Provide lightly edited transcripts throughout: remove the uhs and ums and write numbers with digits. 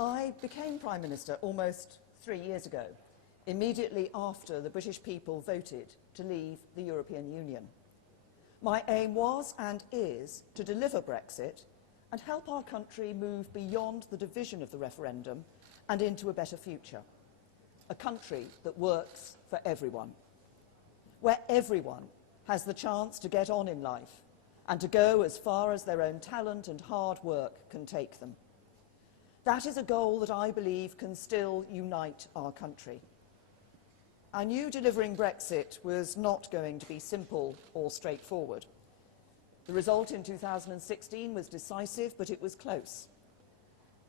I became Prime Minister almost 3 years ago, immediately after the British people voted to leave the European Union. My aim was and is to deliver Brexit and help our country move beyond the division of the referendum and into a better future. A country that works for everyone, where everyone has the chance to get on in life and to go as far as their own talent and hard work can take them. That is a goal that I believe can still unite our country. I knew delivering Brexit was not going to be simple or straightforward. The result in 2016 was decisive, but it was close.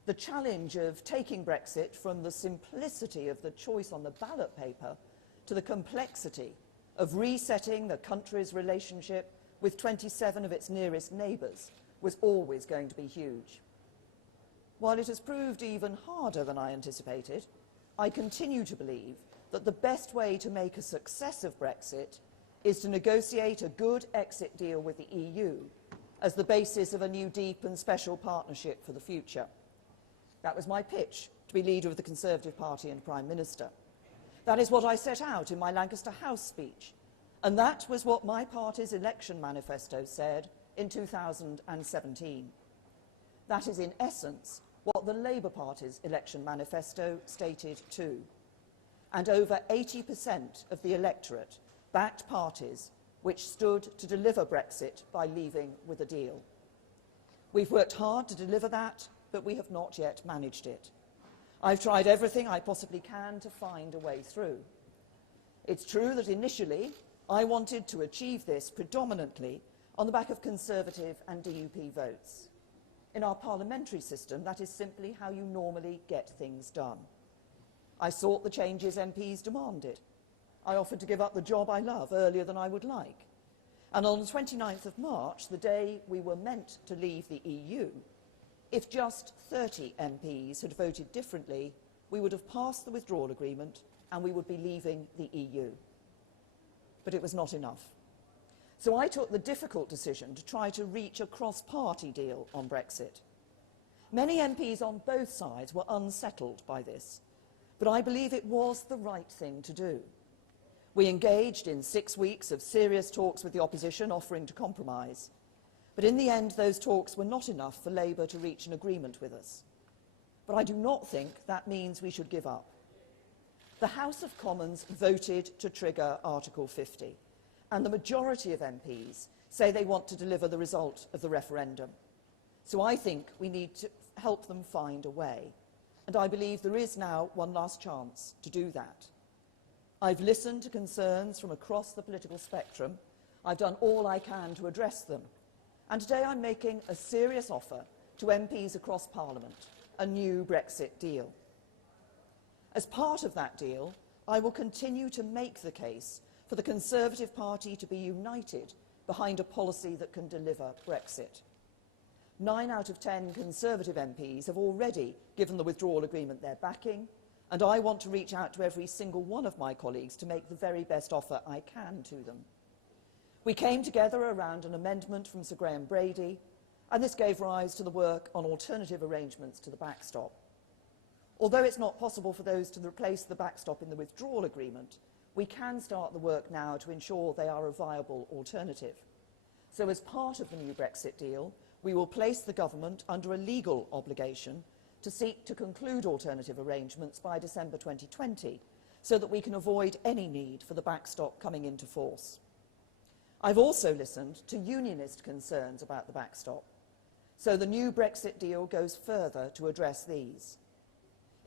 The challenge of taking Brexit from the simplicity of the choice on the ballot paper to the complexity of resetting the country's relationship with 27 of its nearest neighbours was always going to be huge. While it has proved even harder than I anticipated, I continue to believe that the best way to make a success of Brexit is to negotiate a good exit deal with the EU as the basis of a new deep and special partnership for the future. That was my pitch to be leader of the Conservative Party and Prime Minister. That is what I set out in my Lancaster House speech, and that was what my party's election manifesto said in 2017. That is, in essence, what the Labour Party's election manifesto stated too. And over 80% of the electorate backed parties which stood to deliver Brexit by leaving with a deal. We've worked hard to deliver that, but we have not yet managed it. I've tried everything I possibly can to find a way through. It's true that initially I wanted to achieve this predominantly on the back of Conservative and DUP votes. In our parliamentary system, that is simply how you normally get things done. I sought the changes MPs demanded. I offered to give up the job I love earlier than I would like. And on the 29th of March, the day we were meant to leave the EU, if just 30 MPs had voted differently, we would have passed the withdrawal agreement and we would be leaving the EU. But it was not enough. So I took the difficult decision to try to reach a cross-party deal on Brexit. Many MPs on both sides were unsettled by this, but I believe it was the right thing to do. We engaged in 6 weeks of serious talks with the opposition, offering to compromise. But in the end, those talks were not enough for Labour to reach an agreement with us. But I do not think that means we should give up. The House of Commons voted to trigger Article 50, and the majority of MPs say they want to deliver the result of the referendum. So I think we need to help them find a way, and I believe there is now one last chance to do that. I've listened to concerns from across the political spectrum. I've done all I can to address them. And today I'm making a serious offer to MPs across Parliament, a new Brexit deal. As part of that deal, I will continue to make the case for the Conservative Party to be united behind a policy that can deliver Brexit. 9 out of 10 Conservative MPs have already given the withdrawal agreement their backing, and I want to reach out to every single one of my colleagues to make the very best offer I can to them. We came together around an amendment from Sir Graham Brady, and this gave rise to the work on alternative arrangements to the backstop. Although it's not possible for those to replace the backstop in the withdrawal agreement, we can start the work now to ensure they are a viable alternative. So as part of the new Brexit deal, we will place the government under a legal obligation to seek to conclude alternative arrangements by December 2020, so that we can avoid any need for the backstop coming into force. I've also listened to unionist concerns about the backstop, so the new Brexit deal goes further to address these.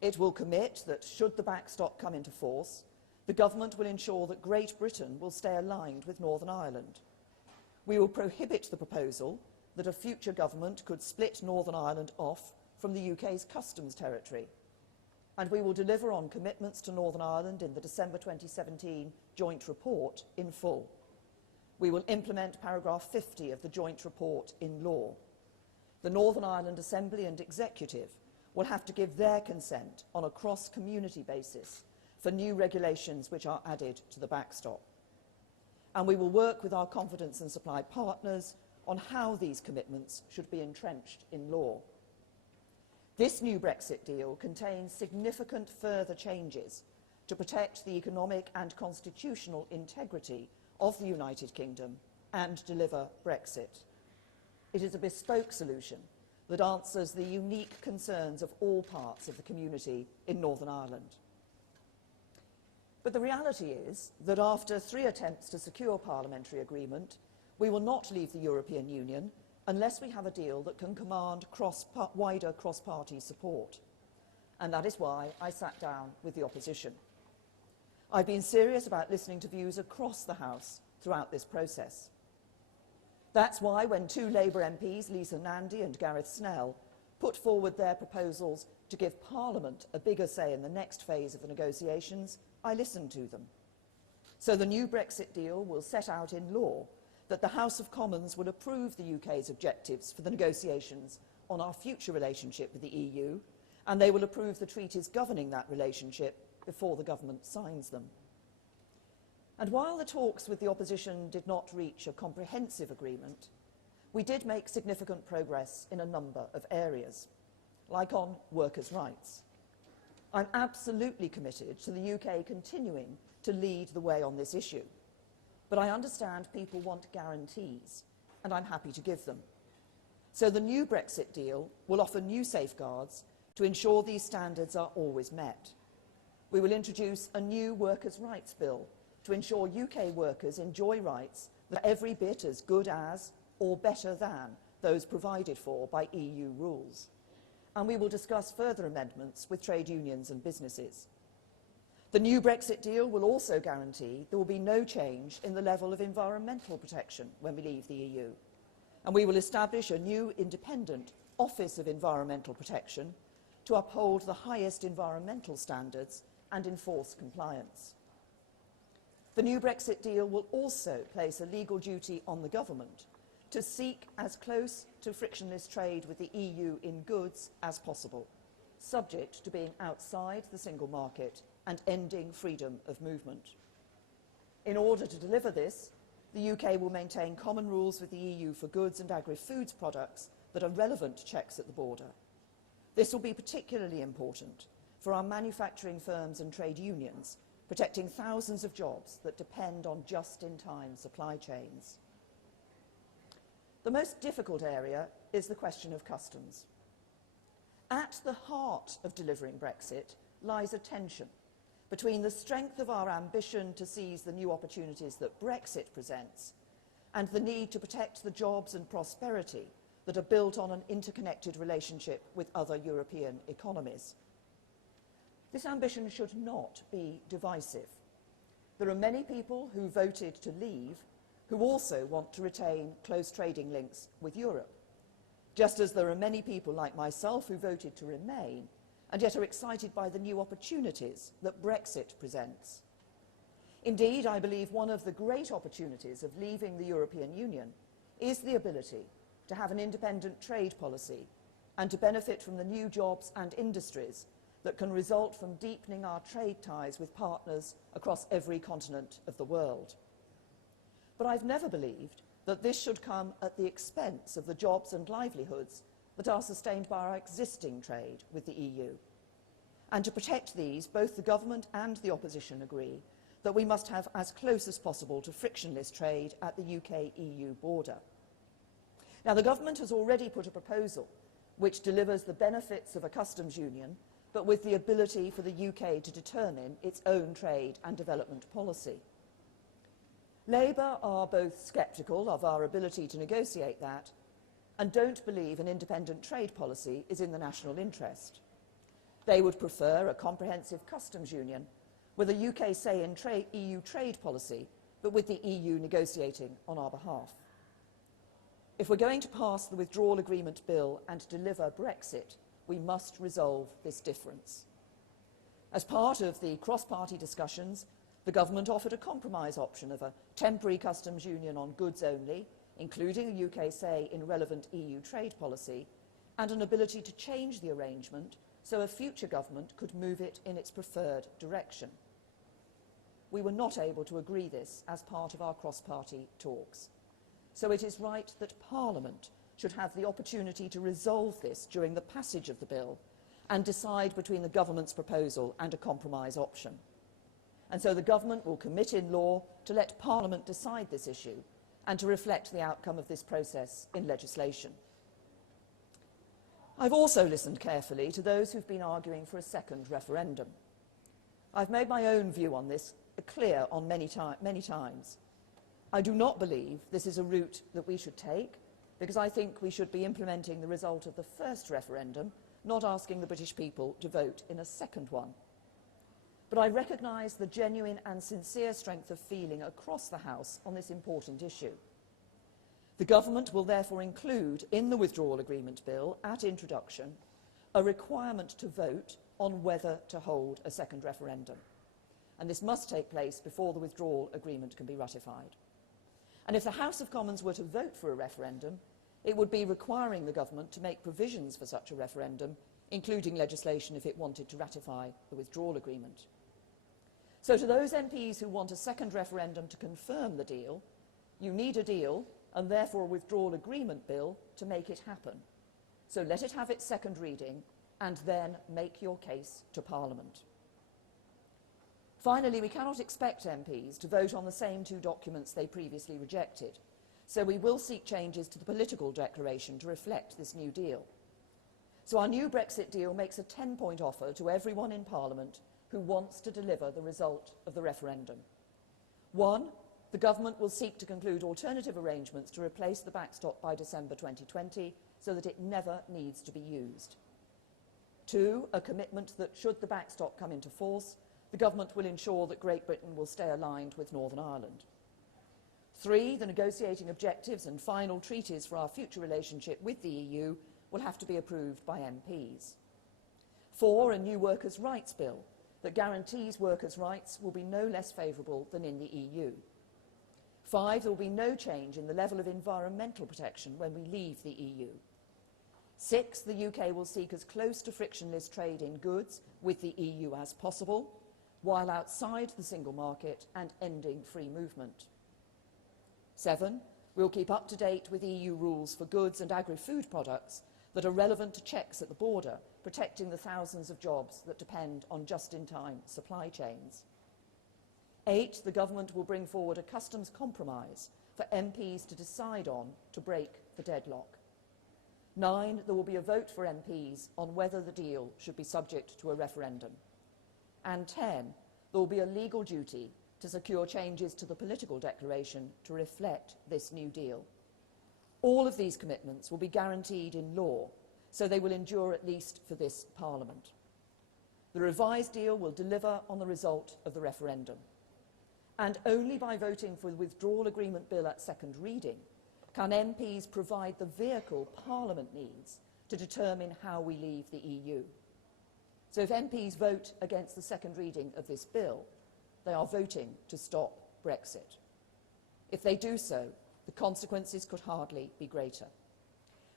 It will commit that, should the backstop come into force, the government will ensure that Great Britain will stay aligned with Northern Ireland. We will prohibit the proposal that a future government could split Northern Ireland off from the UK's customs territory, and we will deliver on commitments to Northern Ireland in the December 2017 joint report in full. We will implement paragraph 50 of the joint report in law. The Northern Ireland Assembly and Executive will have to give their consent on a cross-community basis for new regulations which are added to the backstop. And we will work with our confidence and supply partners on how these commitments should be entrenched in law. This new Brexit deal contains significant further changes to protect the economic and constitutional integrity of the United Kingdom and deliver Brexit. It is a bespoke solution that answers the unique concerns of all parts of the community in Northern Ireland. But the reality is that after 3 attempts to secure parliamentary agreement, we will not leave the European Union unless we have a deal that can command wider cross-party support. And that is why I sat down with the opposition. I've been serious about listening to views across the House throughout this process. That's why when 2 Labour MPs, Lisa Nandy and Gareth Snell, put forward their proposals to give Parliament a bigger say in the next phase of the negotiations, I listened to them. So the new Brexit deal will set out in law that the House of Commons will approve the UK's objectives for the negotiations on our future relationship with the EU, and they will approve the treaties governing that relationship before the government signs them. And while the talks with the opposition did not reach a comprehensive agreement, we did make significant progress in a number of areas, like on workers' rights. I'm absolutely committed to the UK continuing to lead the way on this issue, but I understand people want guarantees, and I'm happy to give them. So the new Brexit deal will offer new safeguards to ensure these standards are always met. We will introduce a new workers' rights bill to ensure UK workers enjoy rights that are every bit as good as or better than those provided for by EU rules. And we will discuss further amendments with trade unions and businesses. The new Brexit deal will also guarantee there will be no change in the level of environmental protection when we leave the EU. And we will establish a new independent Office of Environmental Protection to uphold the highest environmental standards and enforce compliance. The new Brexit deal will also place a legal duty on the government to seek as close to frictionless trade with the EU in goods as possible, subject to being outside the single market and ending freedom of movement. In order to deliver this, the UK will maintain common rules with the EU for goods and agri-foods products that are relevant to checks at the border. This will be particularly important for our manufacturing firms and trade unions, protecting thousands of jobs that depend on just-in-time supply chains. The most difficult area is the question of customs. At the heart of delivering Brexit lies a tension between the strength of our ambition to seize the new opportunities that Brexit presents and the need to protect the jobs and prosperity that are built on an interconnected relationship with other European economies. This ambition should not be divisive. There are many people who voted to leave who also want to retain close trading links with Europe, just as there are many people like myself who voted to remain and yet are excited by the new opportunities that Brexit presents. Indeed, I believe one of the great opportunities of leaving the European Union is the ability to have an independent trade policy and to benefit from the new jobs and industries that can result from deepening our trade ties with partners across every continent of the world. But I've never believed that this should come at the expense of the jobs and livelihoods that are sustained by our existing trade with the EU. And to protect these, both the government and the opposition agree that we must have as close as possible to frictionless trade at the UK-EU border. Now, the government has already put a proposal which delivers the benefits of a customs union, but with the ability for the UK to determine its own trade and development policy. Labour are both sceptical of our ability to negotiate that and don't believe an independent trade policy is in the national interest. They would prefer a comprehensive customs union with a UK say in EU trade policy, but with the EU negotiating on our behalf. If we're going to pass the withdrawal agreement bill and deliver Brexit, we must resolve this difference. As part of the cross-party discussions, the government offered a compromise option of a temporary customs union on goods only, including a UK say in relevant EU trade policy, and an ability to change the arrangement so a future government could move it in its preferred direction. We were not able to agree this as part of our cross-party talks. So it is right that Parliament should have the opportunity to resolve this during the passage of the bill and decide between the government's proposal and a compromise option. And so the government will commit in law to let Parliament decide this issue and to reflect the outcome of this process in legislation. I've also listened carefully to those who've been arguing for a second referendum. I've made my own view on this clear on many times. I do not believe this is a route that we should take, because I think we should be implementing the result of the first referendum, not asking the British people to vote in a second one. But I recognise the genuine and sincere strength of feeling across the House on this important issue. The government will therefore include in the withdrawal agreement bill, at introduction, a requirement to vote on whether to hold a second referendum. And this must take place before the withdrawal agreement can be ratified. And if the House of Commons were to vote for a referendum, it would be requiring the government to make provisions for such a referendum, including legislation if it wanted to ratify the withdrawal agreement. So to those MPs who want a second referendum to confirm the deal, you need a deal and therefore a withdrawal agreement bill to make it happen. So let it have its second reading and then make your case to Parliament. Finally, we cannot expect MPs to vote on the same two documents they previously rejected, so we will seek changes to the political declaration to reflect this new deal. So our new Brexit deal makes a 10-point offer to everyone in Parliament who wants to deliver the result of the referendum. 1, the government will seek to conclude alternative arrangements to replace the backstop by December 2020 so that it never needs to be used. 2, a commitment that should the backstop come into force, the government will ensure that Great Britain will stay aligned with Northern Ireland. 3, the negotiating objectives and final treaties for our future relationship with the EU will have to be approved by MPs. 4, a new workers' rights bill that guarantees workers' rights will be no less favourable than in the EU. 5, there will be no change in the level of environmental protection when we leave the EU. 6, the UK will seek as close to frictionless trade in goods with the EU as possible, while outside the single market and ending free movement. 7, we will keep up to date with EU rules for goods and agri-food products that are relevant to checks at the border, protecting the thousands of jobs that depend on just-in-time supply chains. 8, the government will bring forward a customs compromise for MPs to decide on to break the deadlock. 9, there will be a vote for MPs on whether the deal should be subject to a referendum. And 10, there will be a legal duty to secure changes to the political declaration to reflect this new deal. All of these commitments will be guaranteed in law, so they will endure at least for this Parliament. The revised deal will deliver on the result of the referendum. And only by voting for the withdrawal agreement bill at second reading can MPs provide the vehicle Parliament needs to determine how we leave the EU. So if MPs vote against the second reading of this bill, they are voting to stop Brexit. If they do so, the consequences could hardly be greater.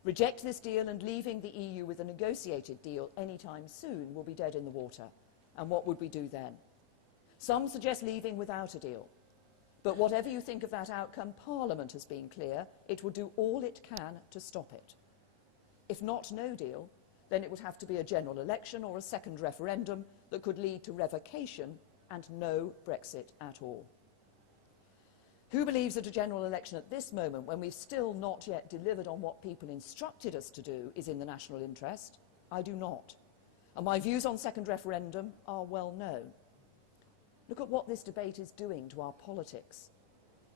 Reject this deal and leaving the EU with a negotiated deal anytime soon will be dead in the water. And what would we do then? Some suggest leaving without a deal. But whatever you think of that outcome, Parliament has been clear it will do all it can to stop it. If not no deal, then it would have to be a general election or a second referendum that could lead to revocation and no Brexit at all. Who believes that a general election at this moment, when we've still not yet delivered on what people instructed us to do, is in the national interest? I do not. And my views on second referendum are well known. Look at what this debate is doing to our politics.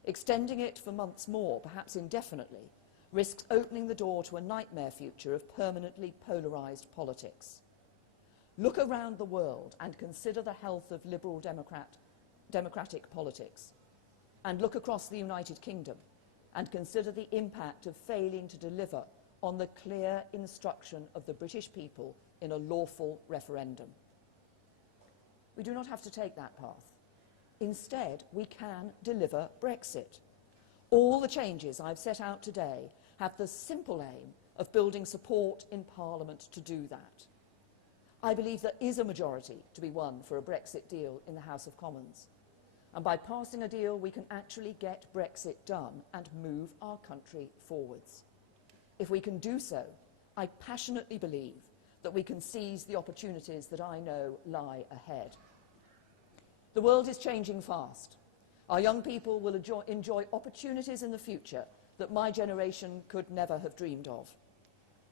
Extending it for months more, perhaps indefinitely, risks opening the door to a nightmare future of permanently polarised politics. Look around the world and consider the health of liberal democratic politics. And look across the United Kingdom and consider the impact of failing to deliver on the clear instruction of the British people in a lawful referendum. We do not have to take that path. Instead, we can deliver Brexit. All the changes I've set out today have the simple aim of building support in Parliament to do that. I believe there is a majority to be won for a Brexit deal in the House of Commons. And by passing a deal, we can actually get Brexit done and move our country forwards. if we can do so, I passionately believe that we can seize the opportunities that I know lie ahead. The world is changing fast. Our young people will enjoy opportunities in the future that my generation could never have dreamed of.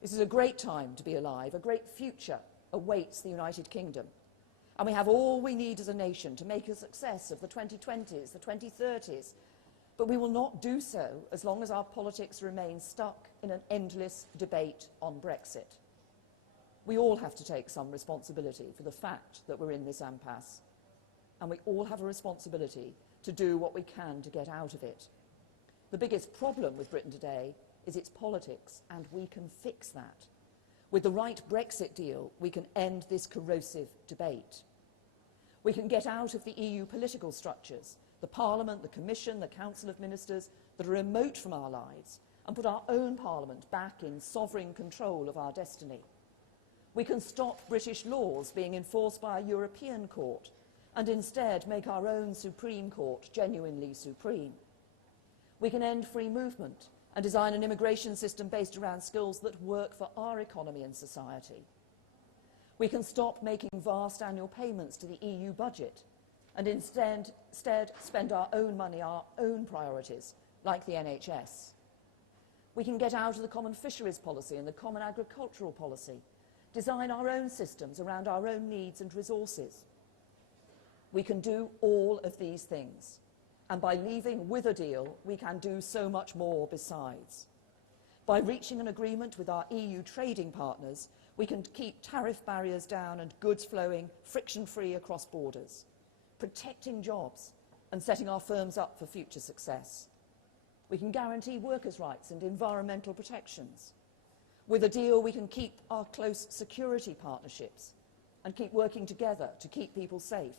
This is a great time to be alive. A great future awaits the United Kingdom. And we have all we need as a nation to make a success of the 2020s, the 2030s. But we will not do so as long as our politics remain stuck in an endless debate on Brexit. We all have to take some responsibility for the fact that we're in this impasse. And we all have a responsibility to do what we can to get out of it. The biggest problem with Britain today is its politics, and we can fix that. With the right Brexit deal, we can end this corrosive debate. We can get out of the EU political structures, the Parliament, the Commission, the Council of Ministers, that are remote from our lives, and put our own Parliament back in sovereign control of our destiny. We can stop British laws being enforced by a European court, and instead make our own Supreme Court genuinely supreme. We can end free movement and design an immigration system based around skills that work for our economy and society. We can stop making vast annual payments to the EU budget and instead spend our own money, our own priorities, like the NHS. We can get out of the common fisheries policy and the common agricultural policy, design our own systems around our own needs and resources. We can do all of these things, and by leaving with a deal, we can do so much more besides. By reaching an agreement with our EU trading partners, we can keep tariff barriers down and goods flowing friction-free across borders, protecting jobs and setting our firms up for future success. We can guarantee workers' rights and environmental protections. With a deal, we can keep our close security partnerships and keep working together to keep people safe.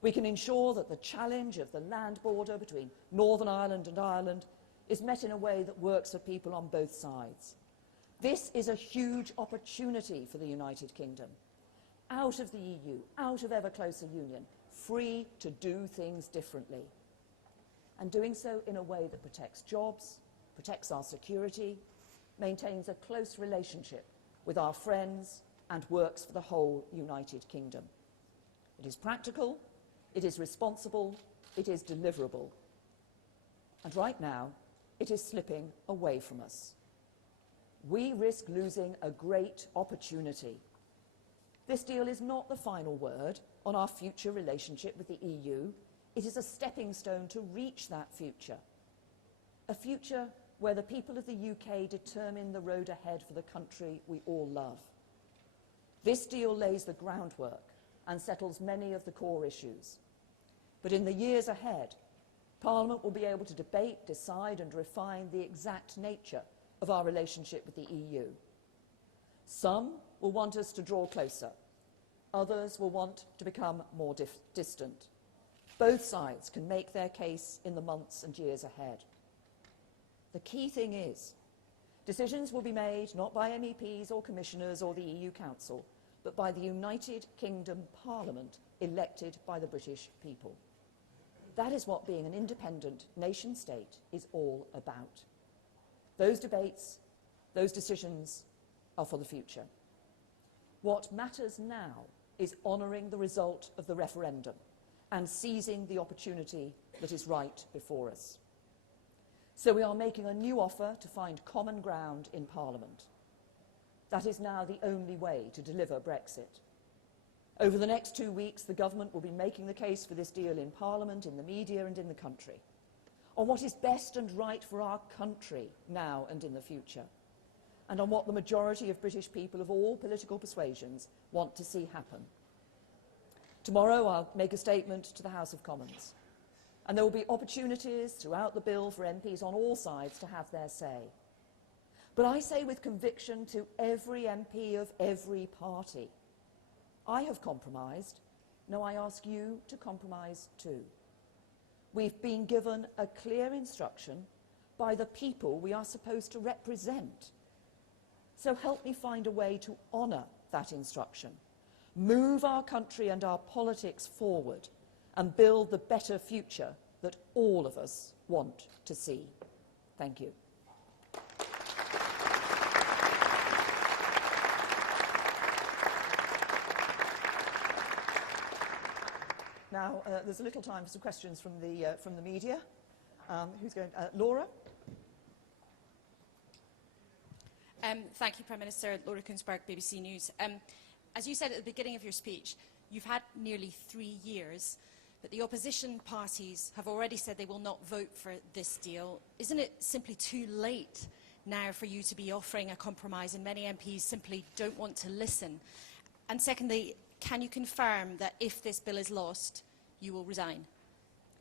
We can ensure that the challenge of the land border between Northern Ireland and Ireland is met in a way that works for people on both sides. This is a huge opportunity for the United Kingdom. Out of the EU, out of ever closer union, free to do things differently. And doing so in a way that protects jobs, protects our security, maintains a close relationship with our friends, and works for the whole United Kingdom. It is practical, it is responsible, it is deliverable. And right now, it is slipping away from us. We risk losing a great opportunity. This deal is not the final word on our future relationship with the EU. It is a stepping stone to reach that future. A future where the people of the UK determine the road ahead for the country we all love. This deal lays the groundwork and settles many of the core issues. But in the years ahead, Parliament will be able to debate, decide and refine the exact nature of our relationship with the EU. Some will want us to draw closer. Others will want to become more distant. Both sides can make their case in the months and years ahead. The key thing is, decisions will be made not by MEPs or commissioners or the EU Council, but by the United Kingdom Parliament elected by the British people. That is what being an independent nation-state is all about. Those debates, those decisions are for the future. What matters now is honouring the result of the referendum and seizing the opportunity that is right before us. So we are making a new offer to find common ground in Parliament. That is now the only way to deliver Brexit. Over the next 2 weeks, the government will be making the case for this deal in Parliament, in the media and in the country, on what is best and right for our country now and in the future, and on what the majority of British people of all political persuasions want to see happen. Tomorrow I'll make a statement to the House of Commons, and there will be opportunities throughout the bill for MPs on all sides to have their say. But I say with conviction to every MP of every party, I have compromised. Now I ask you to compromise too. We've been given a clear instruction by the people we are supposed to represent. So help me find a way to honour that instruction, move our country and our politics forward, and build the better future that all of us want to see. Thank you. Now, there's a little time for some questions from the media. Who's going? Laura? Thank you, Prime Minister. Laura Kunsberg, BBC News. As you said at the beginning of your speech, you've had nearly 3 years, but the opposition parties have already said they will not vote for this deal. Isn't it simply too late now for you to be offering a compromise, and many MPs simply don't want to listen? And secondly, can you confirm that if this bill is lost, you will resign?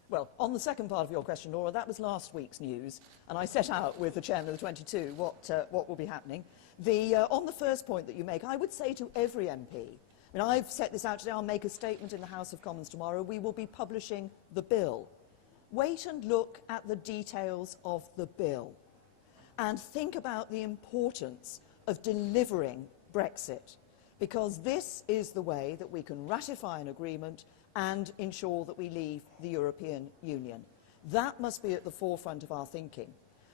Well, on the second part of your question, Laura, that was last week's news, and I set out with the chairman of the 22 what will be happening. On the first point that you make, I would say to every MP, I mean, I've set this out today, I'll make a statement in the House of Commons tomorrow, we will be publishing the bill. Wait and look at the details of the bill, and think about the importance of delivering Brexit, because this is the way that we can ratify an agreement and ensure that we leave the European Union. That must be at the forefront of our thinking.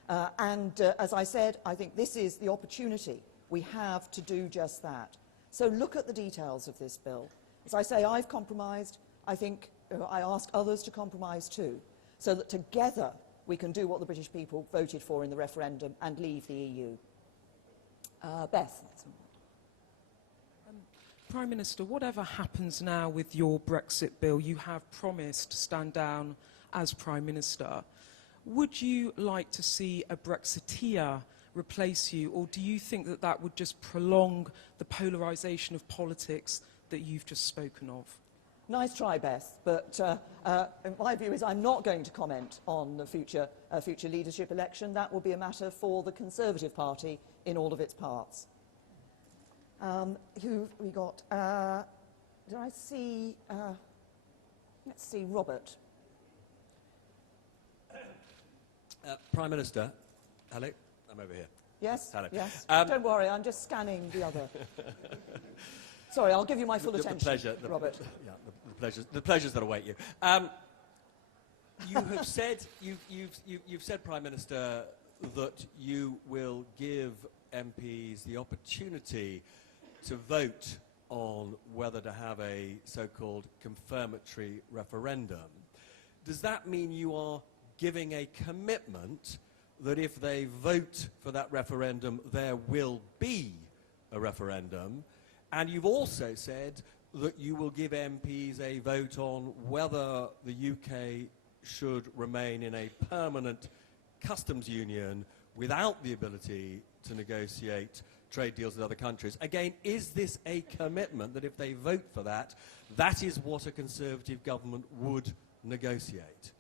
As I said, I think this is the opportunity we have to do just that. So look at the details of this bill. As I say, I've compromised. I think I ask others to compromise too, so that together we can do what the British people voted for in the referendum and leave the EU. Beth. Prime Minister, whatever happens now with your Brexit bill, you have promised to stand down as Prime Minister. Would you like to see a Brexiteer replace you, or do you think that that would just prolong the polarisation of politics that you've just spoken of? Nice try, Beth, but my view is I'm not going to comment on the future leadership election. That will be a matter for the Conservative Party in all of its parts. Who we got? Did I see? Let's see, Robert. Prime Minister, hello, I'm over here. Yes. Hello. Yes. Don't worry, I'm just scanning the other. Sorry, I'll give you my full attention, Robert. Yeah, the pleasures that await you. You have said, you've said, Prime Minister, that you will give MPs the opportunity to vote on whether to have a so-called confirmatory referendum. Does that mean you are giving a commitment that if they vote for that referendum, there will be a referendum? And you've also said that you will give MPs a vote on whether the UK should remain in a permanent customs union without the ability to negotiate trade deals with other countries. Again, is this a commitment that if they vote for that, that is what a Conservative government would negotiate?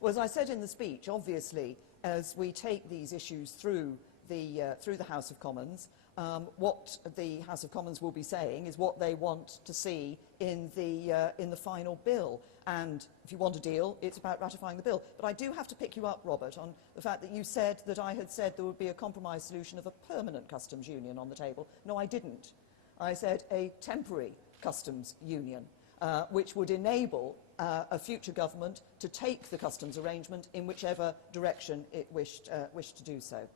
Well, as I said in the speech, obviously, as we take these issues through the House of Commons, what the House of Commons will be saying is what they want to see in the final bill. And if you want a deal, it's about ratifying the bill. But I do have to pick you up, Robert, on the fact that you said that I had said there would be a compromise solution of a permanent customs union on the table. No, I didn't. I said a temporary customs union, which would enable a future government to take the customs arrangement in whichever direction it wished to do so.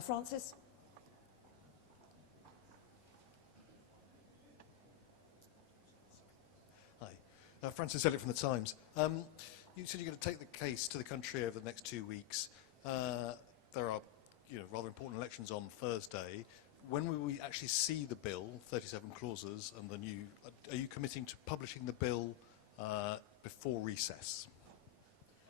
Francis? Hi. Francis Elliott from The Times. You said you're going to take the case to the country over the next 2 weeks. There are rather important elections on Thursday. When will we actually see the bill, 37 clauses, and the new... Are you committing to publishing the bill before recess?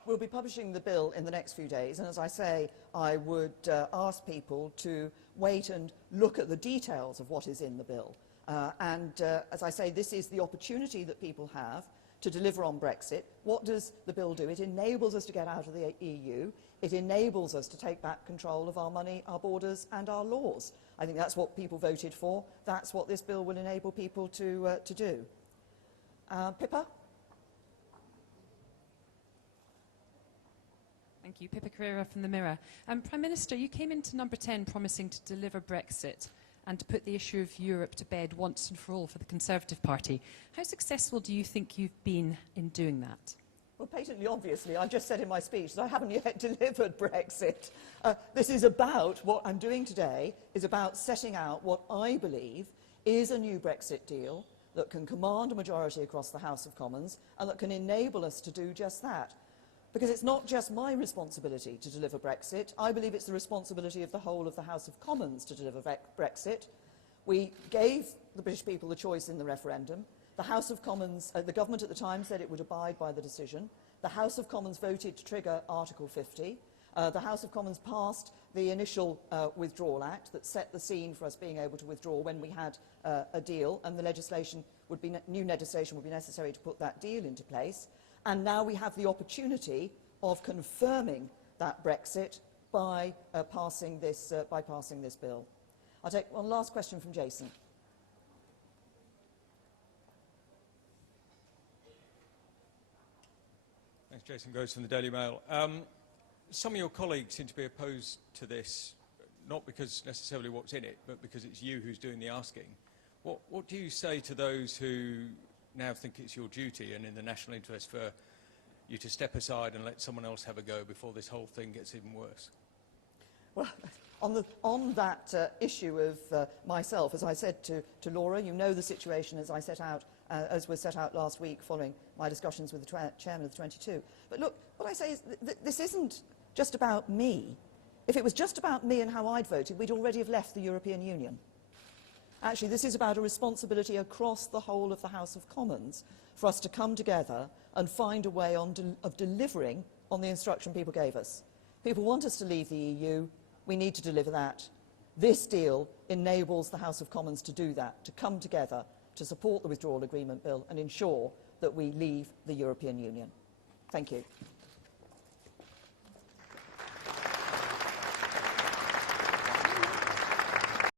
We'll be publishing the bill in the next few days, and as I say, I would ask people to wait and look at the details of what is in the bill. As I say, this is the opportunity that people have to deliver on Brexit. What does the bill do? It enables us to get out of the EU. It enables us to take back control of our money, our borders and our laws. I think that's what people voted for. That's what this bill will enable people to do. Pippa? Thank you. Pippa Carrera from The Mirror. Prime Minister, you came into number 10 promising to deliver Brexit and to put the issue of Europe to bed once and for all for the Conservative Party. How successful do you think you've been in doing that? Well, patently obviously, I've just said in my speech that I haven't yet delivered Brexit. This is about, what I'm doing today, is about setting out what I believe is a new Brexit deal that can command a majority across the House of Commons and that can enable us to do just that. Because it's not just my responsibility to deliver Brexit. I believe it's the responsibility of the whole of the House of Commons to deliver Brexit. We gave the British people the choice in the referendum. The House of Commons, the government at the time said it would abide by the decision. The House of Commons voted to trigger Article 50. The House of Commons passed the initial Withdrawal Act that set the scene for us being able to withdraw when we had a deal, and the legislation would be new legislation would be necessary to put that deal into place. And now we have the opportunity of confirming that Brexit by passing this bill. I'll take one last question from Jason. Thanks, Jason Gross from the Daily Mail. Some of your colleagues seem to be opposed to this, not because necessarily what's in it, but because it's you who's doing the asking. What do you say to those who now think it's your duty and in the national interest for you to step aside and let someone else have a go before this whole thing gets even worse? Well, on that issue of myself, as I said to Laura, you know the situation as was set out last week following my discussions with the chairman of the 22. But look, what I say is this isn't just about me. If it was just about me and how I'd voted, we'd already have left the European Union. Actually, this is about a responsibility across the whole of the House of Commons for us to come together and find a way of delivering on the instruction people gave us. People want us to leave the EU. We need to deliver that. This deal enables the House of Commons to do that, to come together, to support the Withdrawal Agreement Bill and ensure that we leave the European Union. Thank you.